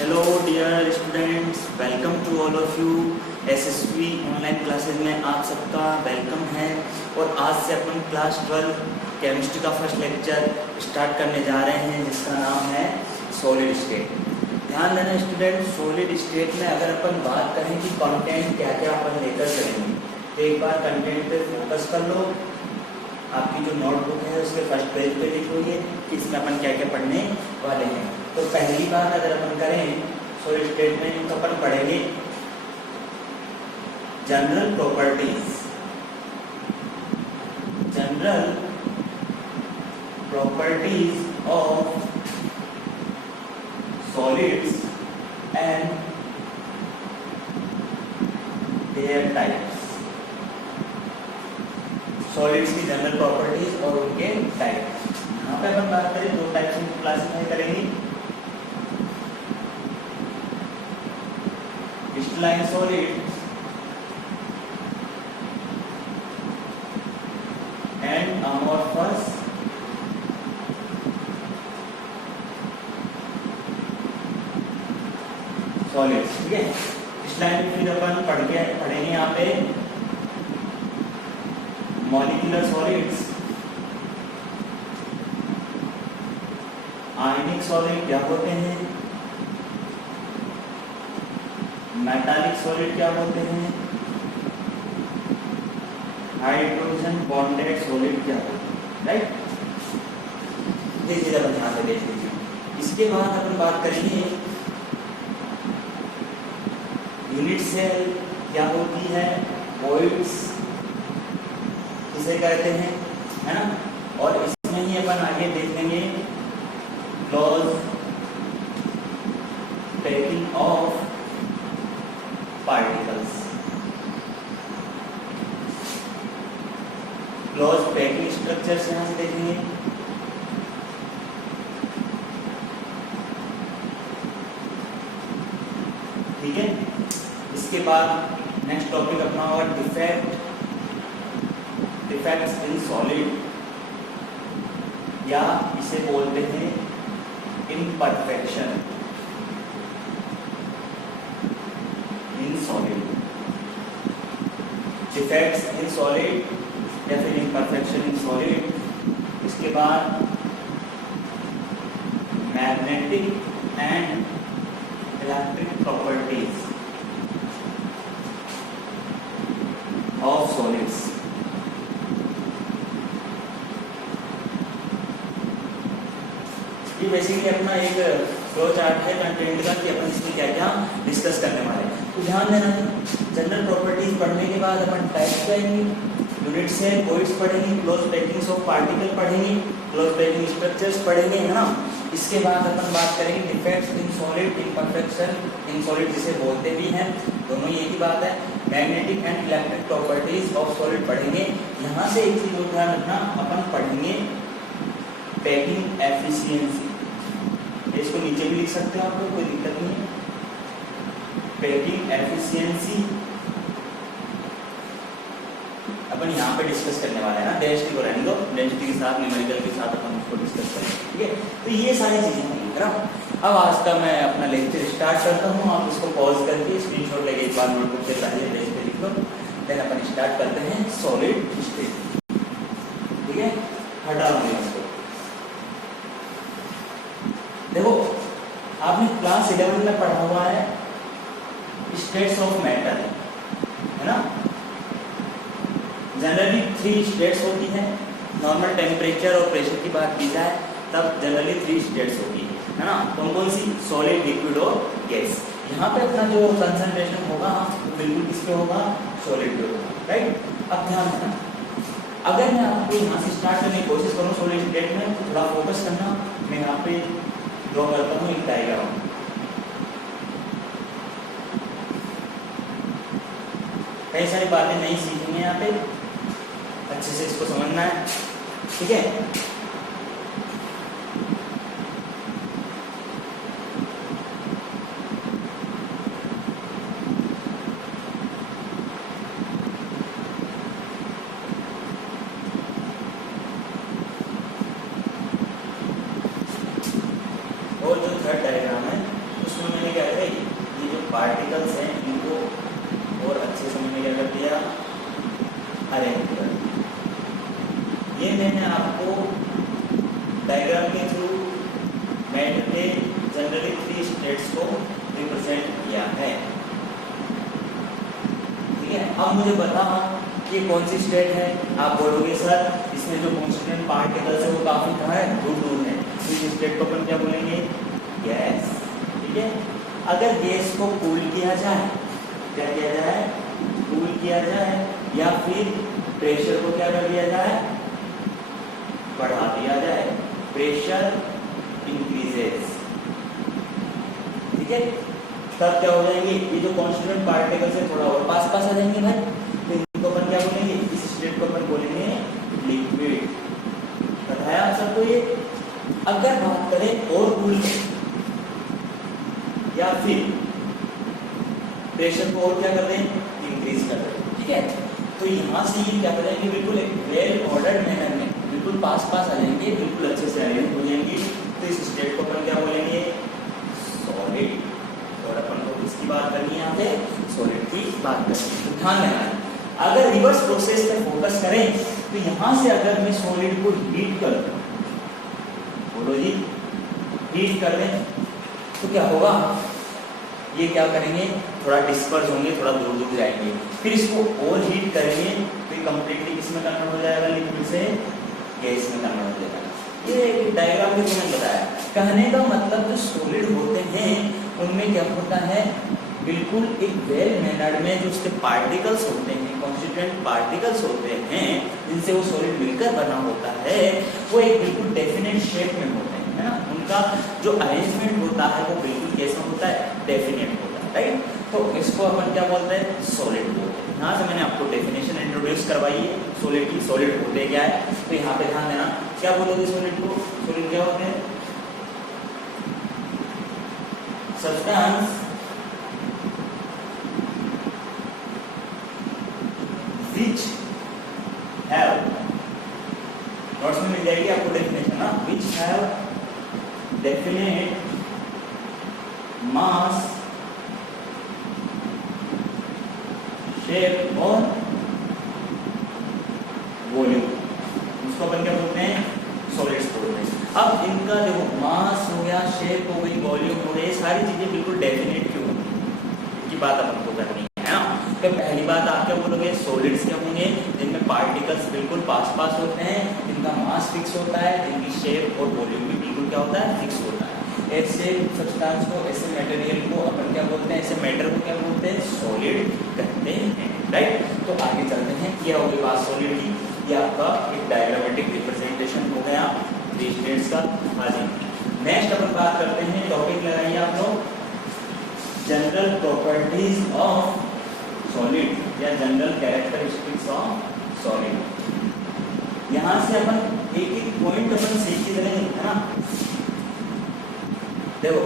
Hello dear students, welcome to all of you. SSV online classes में आप सबका welcome है। और आज से अपन क्लास 12 केमिस्ट्री का फर्स्ट लेक्चर स्टार्ट करने जा रहे हैं, जिसका नाम है सॉलिड स्टेट। ध्यान देना स्टूडेंट, सॉलिड स्टेट में अगर अपन बात करें कि कंटेंट क्या क्या अपन लेकर चलेंगे, तो एक बार कंटेंट पे फोकस कर लो। आपकी जो नोटबुक है उसके फर्स्ट पेज पे लिखोगे कि इसमें अपन क्या क्या पढ़ने वाले हैं। तो पहली बात अगर अपन करें सॉलिड स्टेट में, तो अपन पढ़ेंगे general properties. General properties of solids and there types. Solids की जनरल प्रॉपर्टीज और उनके टाइप। यहाँ पे अपन बात करें दो टाइप्स में क्लासिफाई करेंगे, crystalline solids and amorphous solids. ठीक है, क्रिस्टलाइन फिर अपन पढ़ेंगे यहाँ पे मॉलिक्यूलर सॉलिड्स, आयनिक सॉलिड क्या होते हैं, मेटालिक सॉलिड क्या होते हैं, हाइड्रोजन बॉन्डेड सॉलिड क्या होते हैं। राइट, देखिए अपन यहाँ पे देख लीजिए। इसके बाद अपन बात करेंगे यूनिट सेल क्या होती है, वॉइड्स इसे कहते हैं, है ना। और इसमें ही अपन आगे देखेंगे close packing of particles. Close packing structures यहां से देखेंगे। ठीक है, इसके बाद नेक्स्ट टॉपिक अपना होगा डिफेक्ट्स इन सॉलिड, या इसे बोलते हैं imperfection in solid. Defects in solid या फिर इम्परफेक्शन इन सॉलिड। इसके बाद magnetic and electric properties of solids. ये बेसिकली अपना एक फ्लो चार्ट है कंटेंट का कि अपन इसमें क्या क्या डिस्कस करने वाले हैं। तो ध्यान देना, जनरल प्रॉपर्टीज पढ़ने के बाद अपन टाइप्स पढ़ेंगे, यूनिट सेल, वॉइड्स पढ़ेंगे, क्लोज पैकिंग्स ऑफ पार्टिकल पढ़ेंगे, क्लोज पैकिंग स्ट्रक्चर्स पढ़ेंगे, है ना। इसके बाद अपन बात करेंगे defects in solid, imperfection in solid जिसे बोलते भी हैं, दोनों ही एक ही बात है। Magnetic and electric properties of solid पढ़ेंगे। यहाँ से एक चीज और ध्यान रखना, अपन पढ़ेंगे पैकिंग एफिशिएंसी। इसको नीचे भी लिख सकते हो, आपको कोई दिक्कत नहीं है। पैकिंग एफिशिएंसी अपन यहाँ पे डिस्कस करने वाले हैं ना। डेंसिटी को रहने दो, डेंसिटी के साथ न्यूमेरिकल के साथ अपन उसको डिस्कस करेंगे। ठीक है, तो ये सारी चीजें होंगी, है ना। अब आज का मैं अपना लेक्चर स्टार्ट करता हूँ। आप इसको पॉज करके स्क्रीनशॉट लेके एक बार नोटबुक से पहले पेज पे लिख लो, देन अपन स्टार्ट करते हैं सॉलिड स्टेट। ठीक है, हटा दूंगा इसको। देखो, आपने क्लास 11 में पढ़ा हुआ है स्टेट्स ऑफ मैटर, है ना। जनरली 3 स्टेट्स होती हैं। नॉर्मल टेम्परेचर और प्रेशर की बात की जाए तब जनरली 3 स्टेट्स होती है ना। कौन कौन सी? सॉलिड, लिक्विड और गैस। यहाँ पे अपना जो कंसंट्रेशन होगा वो बिल्कुल किस पे होगा? सॉलिड पे होगा। राइट, अब ध्यान देना, अगर मैं आपको यहाँ से स्टार्ट करने की कोशिश करूँ सॉलिड स्टेट में, तो थोड़ा फोकस करना। मैं यहाँ पे ड्रॉ करता हूँ एक डायग्राम। कई सारी बातें नहीं सीखेंगे यहाँ पे, अच्छे से इसको समझना है। ठीक है, उसमें मैंने क्या किया, ये जो पार्टिकल्स हैं इनको और अच्छे से मैंने क्या कर दिया, अरेंज कर दिया। ये मैंने आपको डायग्राम के थ्रू मैटर के जनरली 3 स्टेट्स को रिप्रेजेंट किया है। ठीक है, अब मुझे बताओ कि कौन सी स्टेट है। आप बोलोगे सर इसमें जो कॉन्स्टिट्यूएंट पार्टिकल्स है वो काफी कहाँ है, दूर दूर है, तो इस स्टेट को अपन क्या बोलेंगे, गैस। ठीक है, अगर गैस को कूल किया जाए, क्या किया जाए, कूल किया जाए, या फिर प्रेशर को क्या कर दिया जाए, बढ़ा दिया जाए, प्रेशर इंक्रीजेस। ठीक है, तब क्या हो जाएंगे, ये जो कॉन्स्टिट्यूएंट पार्टिकल्स है थोड़ा और पास पास आ जाएंगे भाई, तो इनको अपन क्या बोलेंगे, इस स्टेट को अपन बोलेंगे लिक्विड। बताया आप सबको ये। अगर बात करें और कूल या फिर प्रेशर को और क्या कर दें, इंक्रीज कर दें। ठीक है, तो यहाँ से ये क्या करेंगे, बिल्कुल एक वेल ऑर्डर्ड मैनर में बिल्कुल पास पास आ जाएंगे, बिल्कुल अच्छे से अरेंज हो जाएंगे। तो इस स्टेट को अपन क्या बोलेंगे, सॉलिड। और अपन को किसकी बात करनी है, यहाँ पे सॉलिड की बात करनी है। तो ध्यान देना है, अगर रिवर्स प्रोसेस पे फोकस करें तो यहाँ से अगर मैं सॉलिड को हीट कर दूं, बोलो जी, हीट कर दें तो क्या होगा, ये क्या करेंगे, थोड़ा डिस्पर्स होंगे, थोड़ा दूर दूर जाएंगे। फिर इसको और हीट करेंगे तो ये कंप्लीटली किस में कन्वर्ट हो जाएगा, लिक्विड से गैस में कन्वर्ट हो जाएगा। ये डायग्राम भी मैंने बताया। कहने का मतलब जो सॉलिड होते हैं उनमें क्या होता है, बिल्कुल एक वेल मैनर्ड में जो उसके पार्टिकल्स होते हैं, कॉन्स्टिट्यूएंट पार्टिकल्स होते हैं जिनसे वो सॉलिड मिलकर बना होता है, वो एक बिल्कुल डेफिनेट शेप में होते हैं, है ना। उनका जो अरेंजमेंट होता है वो बिल्कुल कैसा होता है, डेफिनेट होता है, राइट। तो इसको अपन क्या बोलते हैं, सॉलिड बोलते हैं। यहाँ से मैंने आपको डेफिनेशन इंट्रोड्यूस करवाई है सॉलिड की, सॉलिड होते क्या है। तो यहाँ पे ध्यान देना, क्या बोलोगे सॉलिड को, सॉलिड क्या होते हैं, सब्सटेंस which have, नोट्स में मिल जाएगी आपको डेफिनेशन ना, which have definite mass, shape और वॉल्यूम, उसको अपन क्या बोलते हैं, सॉलिड्स बोलते हैं। अब इनका देखो मास हो गया, शेप हो गई, वॉल्यूम हो गई, सारी चीजें बिल्कुल डेफिनेट क्यों होंगी, इनकी बात अपन को करनी है ना। तो पहली बात आप क्या बोलोगे, सॉलिड्स क्या होंगे, जिनमें पार्टिकल्स बिल्कुल पास पास होते हैं, जिनका मास फिक्स होता है, जिनकी शेप और वॉल्यूम भी बिल्कुल क्या होता है, फिक्स होता है। ऐसे सब्सटेंस को, ऐसे मटेरियल को अपन क्या बोलते हैं, ऐसे मैटर को क्या बोलते हैं, सॉलिड कहते हैं, राइट। तो आगे चलते हैं, क्या होगी बात सॉलिड की, ये आपका एक डायग्रामेटिक रिप्रेजेंटेशन हो गया 3 स्टेट्स का। हाँ जी, नेक्स्ट अपन बात करते हैं, टॉपिक लगाइए आप लोग, जनरल प्रॉपर्टीज ऑफ सॉलिड या जनरल कैरेक्टरिस्टिक्स ऑफ सॉलिड। यहाँ से अपन एक एक पॉइंट अपन सीखते रहेंगे, है ना। देखो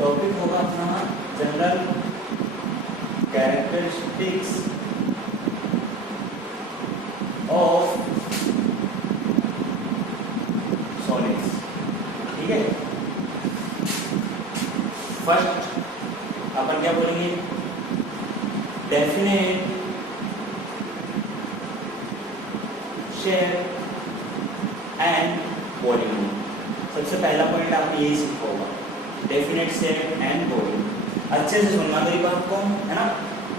टॉपिक होगा अपना जनरल कैरेक्टरिस्टिक्स ऑफ सॉलिड्स। ठीक है, फर्स्ट अपन क्या बोलेंगे, डेफिनेट शेप एंड वॉल्यूम। सबसे पहला पॉइंट आपने यही सीखा होगा, डेफिनेट शेप एंड वॉल्यूम। अच्छे से सुनना मेरी बात को, है ना,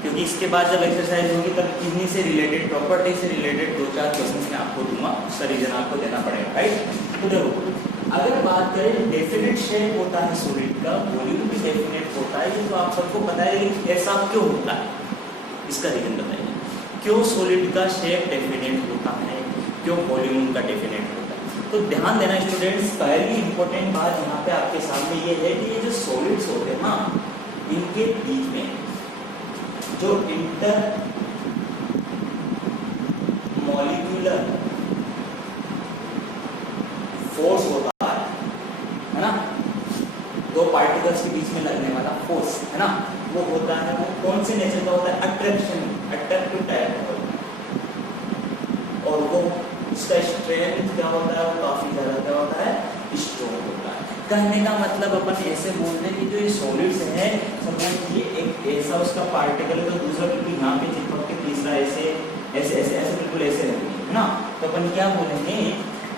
क्योंकि इसके बाद जब एक्सरसाइज होगी तब इन्हीं से रिलेटेड, प्रॉपर्टी से रिलेटेड 2-4 क्वेश्चन मैं आपको दूंगा, उसका रीजन आपको देना पड़ेगा, राइट। तो देखो अगर बात करें, डेफिनेट शेप होता है सॉलिड का, वॉल्यूम भी डेफिनेट होता है, ये तो आप सबको पता है, लेकिन ऐसा क्यों होता है, इसका रीजन बताइए। क्यों सॉलिड का शेप डेफिनेट होता है, क्यों वॉल्यूम का डेफिनेट होता है। तो ध्यान देना स्टूडेंट्स, पहली इंपॉर्टेंट बात यहाँ पे आपके सामने ये है कि ये जो सॉलिड्स होते हैं ना, इनके बीच में जो इंटर मॉलिक्यूलर फोर्स होता है ना, दो पार्टिकल्स के बीच में लगने वाला फोर्स, है ना, वो होता है, वो कौन से नेचर का होता है, अट्रैक्शन, अट्रैक्टिव टाइप का होता है। और वो उसका स्ट्रेंथ क्या होता है, वो काफी ज्यादा क्या होता है, स्ट्रॉन्ग होता है। कहने का मतलब अपन ऐसे बोल रहे हैं कि जो ये सॉलिड्स है, सपोज ये एक ऐसा उसका पार्टिकल है तो दूसरा बिल्कुल यहाँ पे चिपक के तीसरा ऐसे ऐसे ऐसे ऐसे बिल्कुल ऐसे रहेंगे, है ना। तो अपन क्या बोलेंगे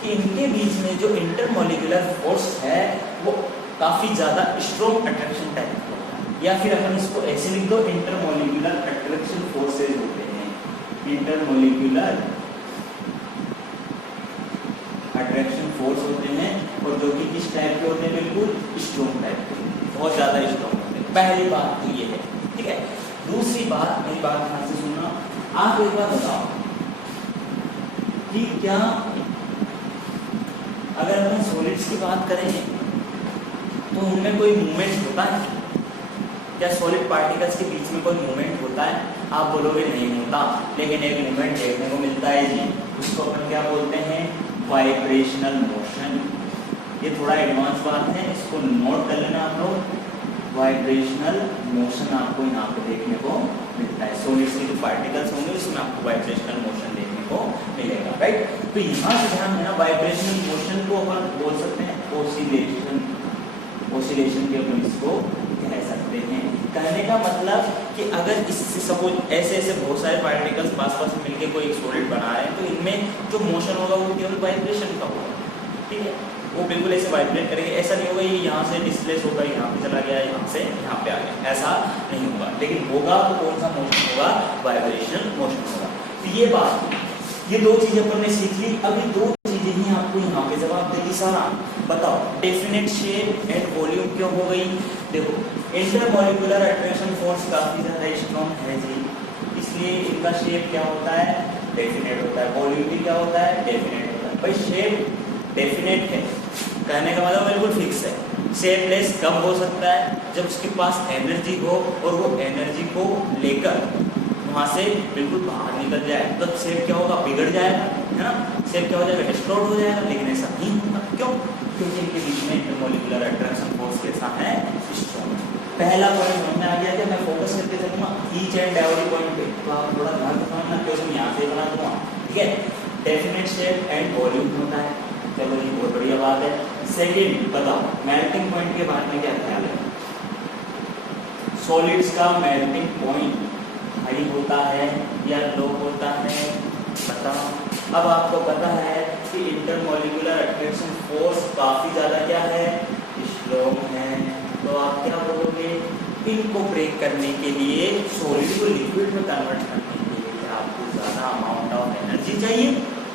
कि इनके बीच में जो इंटरमॉलिक्यूलर फोर्स है वो काफी ज्यादा स्ट्रॉन्ग अट्रैक्शन टाइप का होता है, या फिर अपन इसको ऐसे लिख दो, इंटरमॉलिक्यूलर अट्रैक्शन फोर्सेज होते हैं, इंटरमॉलिक्यूलर अट्रैक्शन फोर्स होते हैं, और जो कि किस टाइप के होते हैं, बिल्कुल स्ट्रॉन्ग टाइप के, बहुत ज्यादा स्ट्रॉन्ग होते हैं। पहली बात तो ये है, ठीक है। दूसरी बात, मेरी बात ध्यान से सुनना, आप एक बार बताओ कि क्या अगर हम सॉलिड्स की बात करें तो उनमें कोई मूवमेंट होता है क्या, सॉलिड पार्टिकल्स के बीच में कोई मूवमेंट होता है? आप बोलोगे नहीं होता, लेकिन एक मूवमेंट देखने को मिलता है जी, उसको अपन क्या बोलते हैं, वाइब्रेशनल मोशन। ये थोड़ा एडवांस बात है, इसको नोट कर लेना आप लोग। वाइब्रेशनल मोशन आपको यहाँ पे देखने को मिलता है, सॉलिड्स के जो पार्टिकल्स होंगे उसमें आपको वाइब्रेशनल मोशन देखने को मिलेगा, राइट। तो यहाँ से ध्यान देना, वाइब्रेशनल मोशन को अपन बोल सकते हैं ओसिलेशन, ओसिलेशन के अपन इसको कह सकते हैं। कहने का मतलब कि अगर इससे सपोज ऐसे ऐसे बहुत सारे पार्टिकल्स पास पास मिलके कोई एक सॉलिड बना रहे हैं, तो इनमें जो मोशन होगा वो केवल वाइब्रेशन का होगा, ठीक है। वो बिल्कुल ऐसे वाइब्रेट करेंगे, ऐसा नहीं होगा ये यहाँ से डिस्प्लेस होगा, यहाँ पे चला गया, यहाँ से यहाँ पे आ गया, ऐसा नहीं होगा। लेकिन होगा तो कौन सा मोशन होगा, वाइब्रेशनल मोशन होगा। तो ये बात, ये दो चीजें अपन ने सीख ली। अभी दो चीजें ही आपको यहाँ पे जवाब देगी सारा। बताओ, डेफिनेट शेप एंड वॉल्यूम क्यों हो गई? देखो, इंटरमॉलिक्यूलर अट्रैक्शन फोर्स काफी ज्यादा स्ट्रॉन्ग है जी, इसलिए इनका शेप क्या होता है, डेफिनेट होता है। वॉल्यूम भी क्या होता है, डेफिनेट होता है। भाई शेप डेफिनेट है, कहने का मतलब बिल्कुल फिक्स है। शेपलेस कब हो सकता है, जब उसके पास एनर्जी हो और वो एनर्जी को लेकर वहाँ से बिल्कुल बाहर निकल जाए, तब तो शेप क्या होगा, बिगड़ जाएगा, है ना। शेप क्या हो जाएगा, डिस्टॉर्ट हो जाएगा। लेकिन ऐसा नहीं होगा, क्यों? क्योंकि इनके बीच में इंटरमॉलिक्यूलर अट्रैक्शन फोर्स कैसा है, स्ट्रॉन्ग। पहला पॉइंट समझ में आ गया कि मैं फोकस करके चलूंगा ईच एंड एवरी पॉइंट पे, तो आप थोड़ा ध्यान से समझना, क्योंकि मैं यहाँ से बना दूंगा, ठीक है। डेफिनेट शेप एंड वॉल्यूम होता है, चलो ये बहुत बढ़िया बात है। सेकेंड बताओ, मेल्टिंग पॉइंट के बारे में क्या ख्याल है? सॉलिड्स का मेल्टिंग पॉइंट हाई होता है या लो होता है, बताओ। अब आपको पता है कि इंटरमॉलिक्यूलर अट्रैक्शन फोर्स काफी ज्यादा क्या है, स्ट्रॉन्ग है। तो आप क्या बोलोगे, इनको ब्रेक करने के लिए, सॉलिड को लिक्विड में कन्वर्ट करने के लिए आपको ज्यादा अमाउंट ऑफ एनर्जी चाहिए,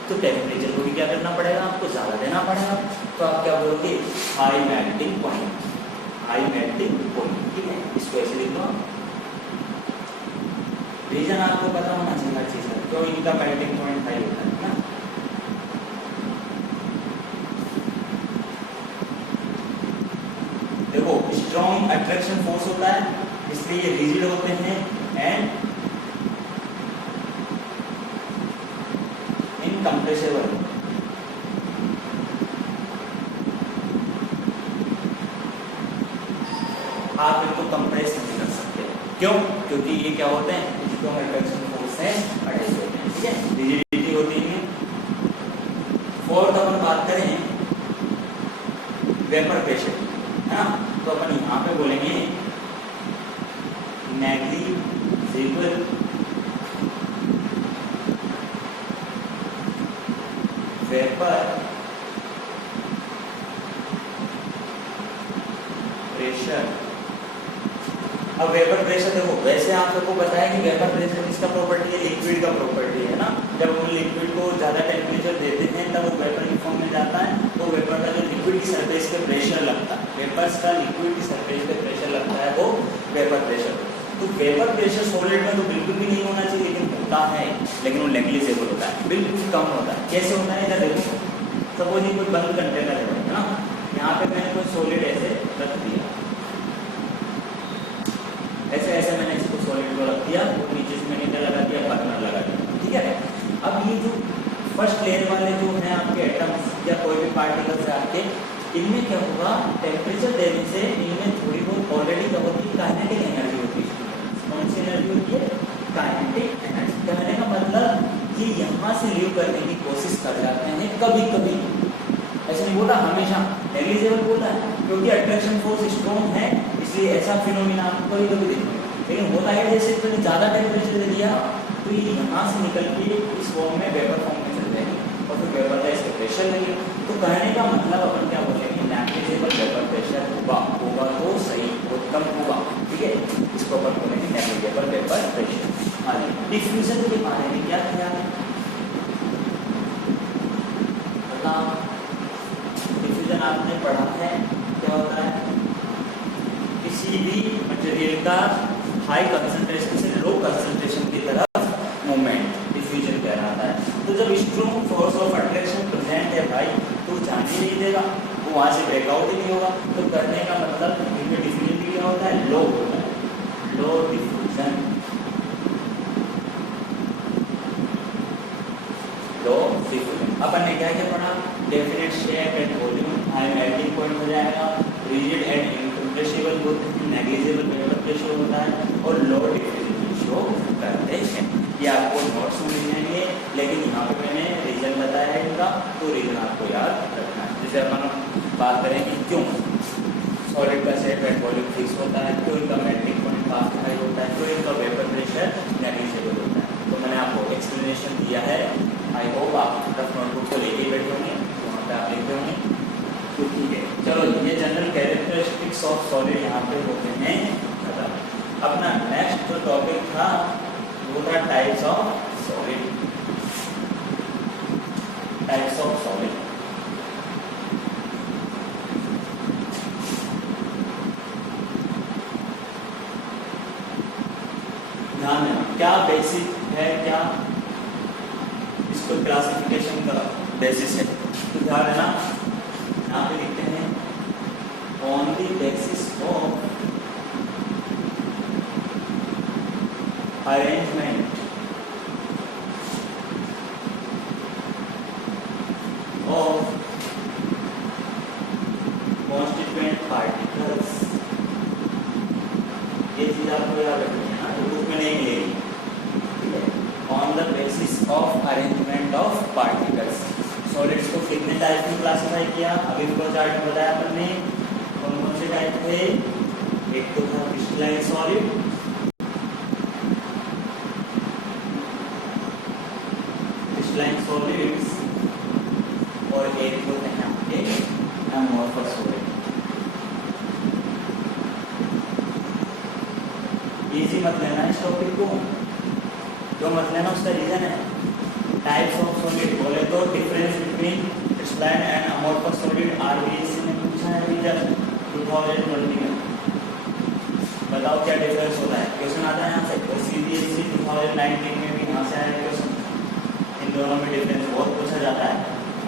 तो टेम्परेचर को भी क्या करना पड़ेगा, आपको ज्यादा देना पड़ेगा। तो आप क्या बोलोगे, high melting point, high melting point, ठीक है। इसको ऐसे लिख दो। रीजन आपको पता होना चाहिए हर चीज का, क्यों इनका मेल्टिंग पॉइंट हाई होता है ना। देखो, स्ट्रॉन्ग अट्रैक्शन फोर्स होता है, इसलिए ये रिजिड होते हैं एंड इनकम्प्रेसिबल। आप इनको कंप्रेस नहीं कर सकते, क्यों? क्योंकि ये क्या होते हैं, स्ट्रॉन्ग अट्रैक्शन फोर्स से अटैच होते हैं, ठीक है। रिजिडिटी होती है। फोर्थ अपन बात करें वेपर प्रेशर, है ना, तो अपन यहाँ पे बोलेंगे नेग्लिजिबल वेपर प्रेशर। अब वेपर प्रेशर देखो, वैसे आप सबको पता है कि वेपर प्रेशर किसका प्रॉपर्टी है, लिक्विड का प्रॉपर्टी है ना। जब हम लिक्विड को ज़्यादा टेम्परेचर देते हैं तब वो वेपर की फॉर्म में जाता है, तो वेपर का जो लिक्विड की सरफेस पे प्रेशर लगता है, वेपर्स का लिक्विड की सरफेस पे प्रेशर लगता है, वो वेपर प्रेशर। तो वेपर प्रेशर सॉलिड में तो बिल्कुल भी नहीं होना चाहिए, लेकिन होता है, लेकिन वो नेग्लिजिबल होता है, बिल्कुल कम होता है। कैसे होता है, इधर देखो, सपोज ये कोई बंद कंटेनर है ना, यहाँ पे मैंने कोई सॉलिड ऐसे रख दिया, ऐसे ऐसे मैंने इसको सॉलिड को रख दिया, और नीचे से मैंने क्या लगा दिया, बर्नर लगा दिया, ठीक है। अब ये जो फर्स्ट लेयर वाले जो हैं आपके एटम्स या कोई भी पार्टिकल्स है आपके, इनमें क्या होगा, टेम्परेचर देने से इनमें थोड़ी बहुत ऑलरेडी क्या होती है, काइनेटिक एनर्जी होती है। कौन सी एनर्जी होती है, काइनेटिक एनर्जी। कहने का मतलब कि यहाँ से लीव करने की कोशिश कर रहा कभी कभी, ऐसे नहीं बोला हमेशा, नेग्लिजिबल बोला है क्योंकि अट्रैक्शन फोर्स स्ट्रॉन्ग है इसलिए ऐसा फिनोमिना आपको कभी कभी देखने को। लेकिन होता है जैसे तुमने ज़्यादा टेम्परेचर दे दिया तो ये यहाँ से निकल के इस फॉर्म में वेपर फॉर्म में चल जाएगी और फिर वेपर का इसका प्रेशर लगेगा। तो कहने का मतलब अपन क्या बोलेंगे, नेग्लिजिबल वेपर प्रेशर होगा तो सही, बहुत कम होगा, ठीक है, इसको अपन बोलेंगे नेग्लिजिबल वेपर प्रेशर। हाँ, डिफ्यूजन के बारे में क्या ख्याल है, डिफ्यूजन आपने पढ़ा है क्या होता है, किसी भी मटेरियल का हाई कंसंट्रेशन से लो कंसंट्रेशन की तरफ मूवमेंट डिफ्यूजन कहलाता है। तो जब strong force of attraction present है भाई तो जाने ही नहीं देगा, वो वहाँ से ब्रेकआउट ही नहीं होगा। तो करने का मतलब इनमें डिफ्यूजन क्या होता है, लो होता है, लो डिफ्यूजन, लो डिफ्यूजन। अपन ने क्या क्या पढ़ा, definite shape and volume, high melting point हो जाएगा, रिजिड एंड इनकम्प्रेसिबल होते हैं, नेग्लिजिबल वेपर प्रेशर होता है और लो डिफ्यूजन शो करते हैं। ये आपको नोट्स में मिल जाएंगे, लेकिन यहाँ पे मैंने रीजन बताया है इनका, तो रीजन आपको याद रखना है। जैसे अपन बात करें कि क्यों सॉलिड का शेप एंड वॉल्यूम फिक्स होता है, क्यों इनका मेल्टिंग पॉइंट काफी हाई होता है, क्यों इनका वेपर प्रेशर नेग्लिजिबल होता है, तो मैंने आपको एक्सप्लेनेशन दिया है। आई होप आप रफ नोटबुक को लेके बैठे होंगे, वहाँ पे आप लिखते होंगे, तो ठीक है। चलो, ये जनरल कैरेक्टरिस्टिक्स ऑफ सॉलिड यहाँ पे होते हैं खत्म। अपना नेक्स्ट जो टॉपिक था वो था types of solid, types of solid. ध्यान देना क्या बेसिक है, क्या इसको क्लासिफिकेशन का बेसिस है, तो ध्यान देना यहाँ पे लिखते हैं on the basis of arrangement of constituent particles, ये चीज आपको याद रखनी है ना, तो बुक में नहीं मिलेगी, ठीक है। On the basis of arrangement of particles, solids को कितने टाइप में क्लासिफाई किया, अभी फ्लो चार्ट में बताया अपन ने कौन कौन से टाइप थे। एक तो था क्रिस्टलाइन सॉलिड, क्रिस्टलाइन सॉलिड्स, और एक होते हैं आपके अमोर्फस सॉलिड। इजी मत लेना इस टॉपिक को, जो मत लेना उसका रीजन है। टाइप्स ऑफ सॉलिड बोले तो difference between crystalline and amorphous solid RBSC ने पूछा है रीजन 2020 में, बताओ क्या डिफरेंस होता है, क्वेश्चन आता है यहाँ से। और सीबीएसई 2019 में भी यहाँ से आया क्वेश्चन, इन दोनों में डिफरेंस बहुत पूछा जाता है,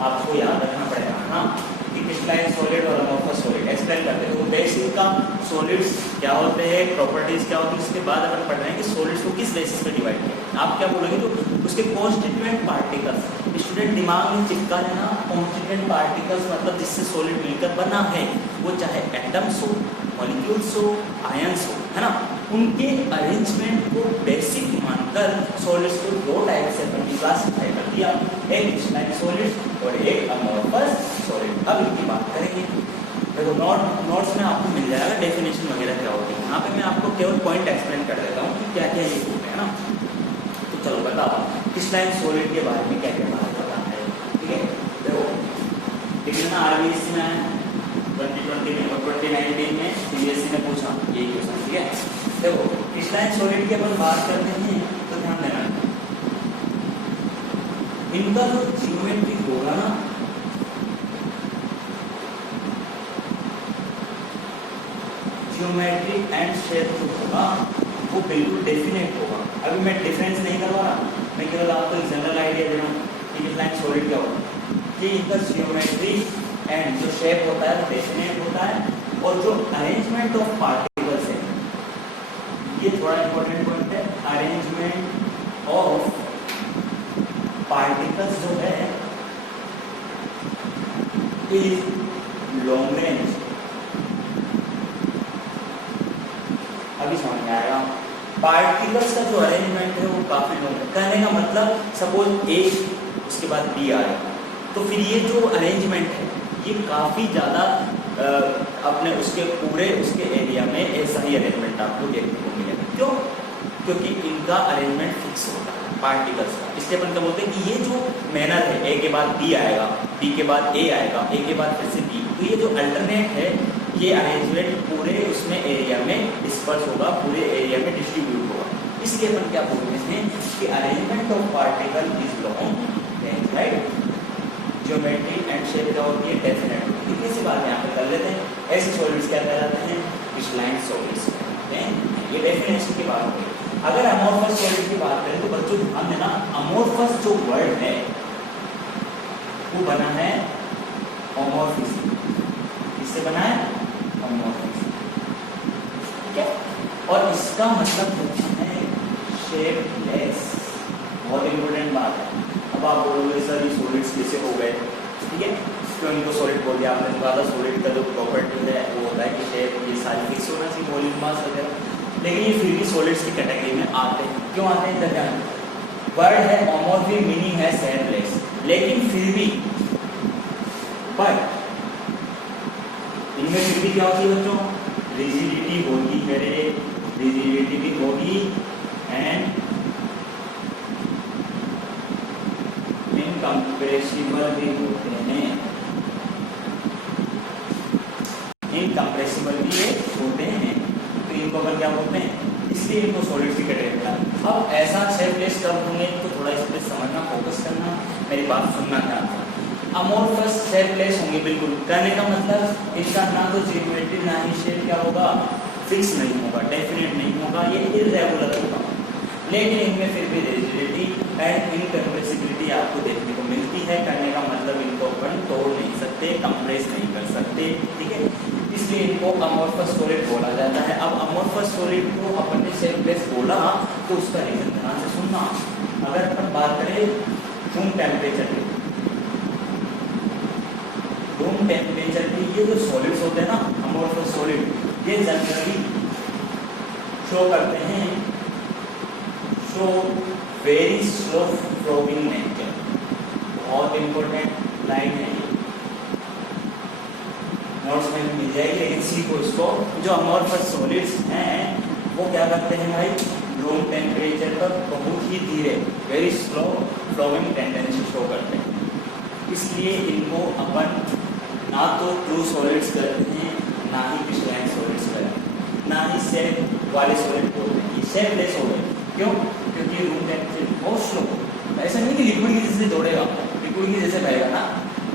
आपको याद रखना पड़ेगा। हाँ, कि क्रिस्टलाइन सॉलिड और अमोर्फस सॉलिड एक्सप्लेन करते हैं, तो बेसिक का सॉलिड्स क्या होते हैं, प्रॉपर्टीज क्या होती है, उसके बाद अपन पढ़ रहे हैं कि सॉलिड्स को किस बेसिस पे डिवाइड किया। आप क्या बोलोगे, तो उसके कॉन्स्टिट्यूएंट पार्टिकल्स, स्टूडेंट दिमाग में चिपका लेना, कॉन्स्टिट्यूएंट पार्टिकल्स मतलब जिससे सॉलिड मिलकर बना है, वो चाहे एटम्स हो, मॉलिक्यूल्स हो, आयंस हो, है ना, उनके अरेंजमेंट को बेसिक मानकर सॉलिड्स को दो टाइप से अपन क्लासिफाई कर दिया, एक क्रिस्टलाइन सॉलिड और एक अमोर्फस सॉलिड। अब इनकी बात करेंगे, देखो नोट्स में आपको मिल जाएगा डेफिनेशन वगैरह क्या होती है, यहाँ पे मैं आपको केवल पॉइंट एक्सप्लेन कर देता हूँ कि क्या क्या ये होते हैं ना। तो चलो बताओ क्रिस्टलाइन सॉलिड के बारे में क्या क्या पता है, ठीक है। देखो लेकिन ना आरबीएससी में 2020 में और 2019 में सीबीएसई ने पूछा ये क्वेश्चन, ठीक है। देखो क्रिस्टलाइन सॉलिड की अपन बात करते हैं तो ध्यान देना इनका जो ज्योमेट्री होगा ना, ज्योमेट्री एंड शेप जो होगा वो बिल्कुल डेफिनेट होगा। अभी मैं डिफरेंस नहीं करवा रहा, मैं केवल आपको एक जनरल आइडिया दे रहा हूँ कि क्रिस्टलाइन सॉलिड क्या होगा, कि इनका ज्योमेट्री एंड जो शेप होता है वो डेफिनेट होता है, और जो अरेंजमेंट ऑफ पार्टिकल्स है, ये थोड़ा इंपॉर्टेंट पॉइंट है, अरेंजमेंट ऑफ पार्टिकल्स जो है इज लॉन्ग रेंज। अभी समझ में आएगा, पार्टिकल्स का जो अरेंजमेंट है वो काफी लॉन्ग है। कहने का मतलब सपोज ए उसके बाद बी आएगा, तो फिर ये जो अरेंजमेंट है ये काफ़ी ज़्यादा अपने उसके पूरे उसके एरिया में ऐसा ही अरेंजमेंट आपको देखने को मिलेगा। क्यों? क्योंकि इनका अरेंजमेंट फिक्स होता है पार्टिकल्स का। इसलिए अपन क्या बोलते हैं कि ये जो मैनर है, ए के बाद बी आएगा, बी के बाद ए आएगा, ए के बाद फिर से बी, तो ये जो अल्टरनेट है ये अरेंजमेंट पूरे उसमें एरिया में डिस्पर्स होगा, पूरे एरिया में डिस्ट्रीब्यूट होगा। इसलिए अपन क्या बोलते हैं कि arrangement of particle is long, right. Geometry and shape क्या होती है? डेफिनेट। इतनी सी बात यहाँ पे कर लेते हैं। ऐसे सॉलिड्स क्या कहलाते हैं? क्रिस्टलाइन सॉलिड्स कहलाते हैं। ये डेफिनेशन की बात है। अगर अमोर्फस सॉलिड की बात करें तो बच्चों ध्यान देना, अमोर्फस जो वर्ड है वो बना है होमोर्फिज्म। इससे बना है होमोर्फिज्म, ठीक है। और इसका मतलब होता है शेपलेस। बहुत इंपॉर्टेंट बात है। अब आप बोलोगे सर ये सॉलिड्स कैसे हो गए, ठीक है, क्यों इनको सॉलिड बोल दिया आपने? कहा था सॉलिड का जो प्रॉपर्टी है वो होता है कि शेप ये सारी फिक्स होना चाहिए, वॉल्यूम मास वगैरह, लेकिन ये फिर भी सॉलिड्स की कैटेगरी में आते हैं। क्यों आते हैं? इधर ध्यान। वर्ड है होमोर्फिक, मीनिंग है शेपलेस, लेकिन फिर भी बट इनमें फिर भी क्या होती है बच्चों? रिजिडिटी होगी, मेरे रिजिडिटी भी होगी एंड इनकम्प्रेसिबल भी होते हैं, इनकम्प्रेसिबल भी ये होते हैं। तो इनको अपन क्या बोलते हैं? इसलिए इनको सॉलिड की कैटेगरी में। अब ऐसा शेपलेस कब होंगे तो थोड़ा इस पर समझना, फोकस करना, मेरी बात सुनना ध्यान से। अमोर्फस शेपलेस होंगे बिल्कुल। कहने का मतलब इनका ना तो ज्योमेट्री ना ही शेप क्या होगा? फिक्स नहीं होगा, डेफिनेट नहीं होगा, ये इररेगुलर होगा। लेकिन इनमें फिर भी रिजिडिटी एंड इनकम्प्रेसिबिलिटी आपको देखने को मिलती है। कहने का मतलब इनको अपन तोड़ नहीं सकते, कंप्रेस नहीं कर सकते, ठीक है। इसलिए इनको अमोर्फस सॉलिड बोला जाता है। अब अमोर्फस सॉलिड को अपन ने शेपलेस बोला तो उसका रीजन ध्यान से सुनना। अगर अपन बात करें रूम टेम्परेचर की, रूम टेम्परेचर की ये जो सॉलिड्स होते हैं ना अमोर्फस सॉलिड, ये जनरली शो करते हैं show very slow flowing nature. बहुत इंपॉर्टेंट लाइन है ये, नोट्स में मिल जाएगी, लेकिन सीखो इसको। जो अमोर्फस सॉलिड्स हैं वो क्या करते हैं भाई? रूम टेम्परेचर पर बहुत ही धीरे, very slow flowing tendency show करते हैं। इसलिए इनको अपन ना तो ट्रू सॉलिड्स कहते हैं, ना ही क्रिस्टलाइन सॉलिड्स कहते हैं, ना ही शेप वाले सॉलिड बोलते हैं। ये शेपलेस हो गए। क्यों? क्योंकि रूम टेम्परेचर बहुत स्लो। ऐसा नहीं कि लिक्विड की जैसे दौड़ेगा, लिक्विड की जैसे बहेगा ना,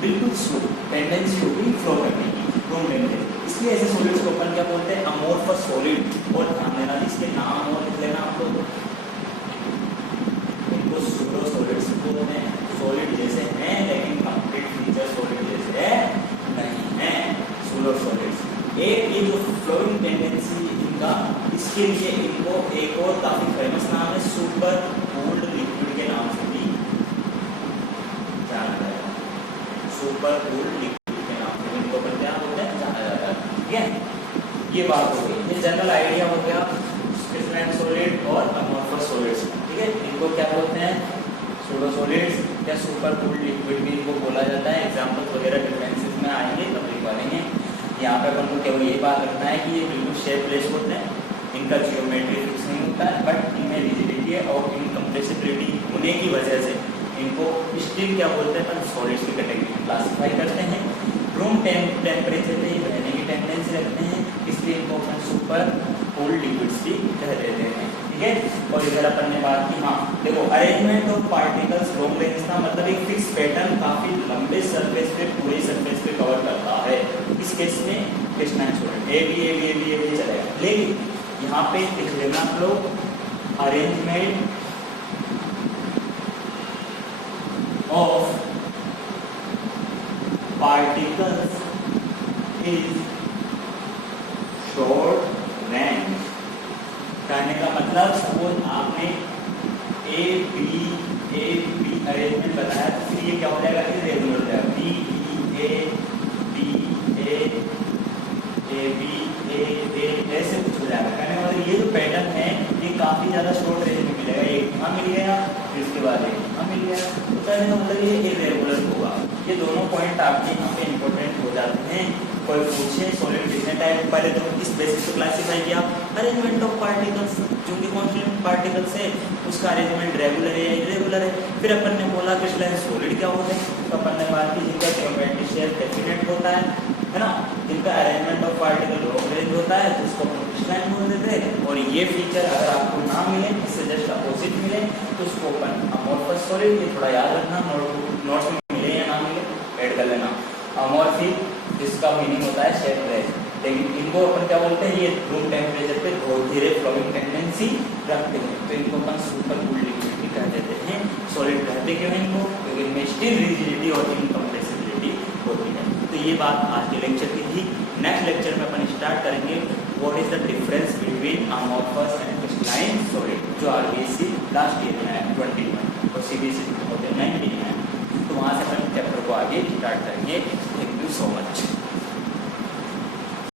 बिल्कुल स्लो टेंडेंसी होगी फ्लो करने की रूम टेम्परेचर। इसलिए ऐसे सॉलिड्स को अपन क्या बोलते हैं? Amorphous solid. और ध्यान देना इसके नाम और लिख लेना आप लोग। इनको सूडो सॉलिड्स बोलते हैं। सॉलिड जैसे हैं लेकिन कंप्लीट फीचर सॉलिड जैसे नहीं है, सूडो सॉलिड्स। एक ये जो फ्लोइंग टेंडेंसी इनका, इसके लिए इनको एक और काफी फेमस नाम है सुपर कूल्ड लिक्विड के नाम से भी जाना जाता है। सुपर कूल्ड लिक्विड के नाम से इनको अपन क्या बोलते हैं? जाना जाता है, ठीक है। ये बात हो गई, ये जनरल आइडिया हो गया क्रिस्टलाइन सॉलिड और अमोर्फस सॉलिड्स, ठीक है। इनको क्या बोलते हैं? सूडो सॉलिड्स या सुपर कूल्ड लिक्विड भी इनको बोला जाता है। एग्जाम्पल वगैरह डिफरेंसेस में आएंगे तब लिख पाएंगे। यहाँ पे अपन को केवल ये बात रखना है कि ये बिल्कुल शेपलेस होते हैं, इनका जियोमेट्री फिक्स नहीं होता है, बट इनमें रिजिडिटी है और इनकम्प्रेसिबिलिटी होने की वजह से इनको स्टिल क्या बोलते हैं? अपन सॉलिड्स की कैटेगरी में क्लासिफाई करते हैं। रूम टेम्परेचर पे रहने की टेंडेंसी रखते हैं, इसलिए इनको अपन सुपर कूल्ड लिक्विड्स भी कह देते हैं, ठीक है। और इधर अपन ने बात की, हाँ देखो, arrangement of particles long range का मतलब एक फिक्स पैटर्न काफी लंबे सरफेस पे, पूरे सरफेस पे कवर करता है। इस केस में क्रिस्टलाइन सॉलिड ए बी चलेगा। लेकिन यहाँ पे लिख लेना आप लोग, arrangement of particles is short range. कहने का मतलब सपोज आपने ए बी अरेंजमेंट बताया, तो फिर ये क्या हो जाएगा? इरेगुलर हो जाएगा। बी ए ऐसे कुछ हो जाएगा। कहने का मतलब ये जो पैटर्न है ये काफी ज्यादा शॉर्ट रेंज में मिलेगा। एक यहाँ मिल गया, फिर इसके बाद एक यहाँ मिल गया, तो कहने का मतलब ये इरेगुलर होगा। ये हिंट आपके यहाँ पे इंपॉर्टेंट हो जाते हैं। कोई पूछे सॉलिड कितने टाइप, पहले तो इस बेसिस पे क्लासिफाई किया अरेंजमेंट ऑफ पार्टिकल्स, चूंकि कॉन्स्टिट्यूएंट पार्टिकल्स है उसका अरेंजमेंट रेगुलर है या इरेगुलर है। फिर अपन ने बोला क्रिस्टलाइन सॉलिड क्या होते हैं, तो अपन ने बात की जिनका ज्योमेट्रिक शेप डेफिनेट होता है ना, जिनका अरेंजमेंट ऑफ पार्टिकल लॉन्ग होता है तो उसको अपन क्रिस्टलाइन बोल देते हैं। और ये फीचर अगर आपको ना मिले, इससे जस्ट अपोजिट मिले, तो उसको अपन अमोर्फस सॉलिड, ये थोड़ा याद रखना, नोट्स में मिले या ना मिले ऐड कर लेना। अमोर्फिक जिसका मीनिंग होता है शेपलेस, लेकिन इनको अपन क्या बोलते हैं, ये रूम टेम्परेचर पे बहुत धीरे फ्लोइंग टेंडेंसी रखते हैं, तो इनको अपन सुपर कूल्ड लिक्विड भी कह देते हैं। सॉलिड कहते क्यों हैं इनको, क्योंकि इनमें स्टिल रिजिडिटी और इनकम्प्रेसिबिलिटी होती है। तो ये बात आज के लेक्चर की थी। नेक्स्ट लेक्चर में अपन स्टार्ट करेंगे what is the difference between amorphous and crystalline solid, जो आरबीएससी लास्ट ईयर में है 21 और सीबीएसई 19 में है। तो वहाँ से अपन चैप्टर को आगे स्टार्ट करेंगे।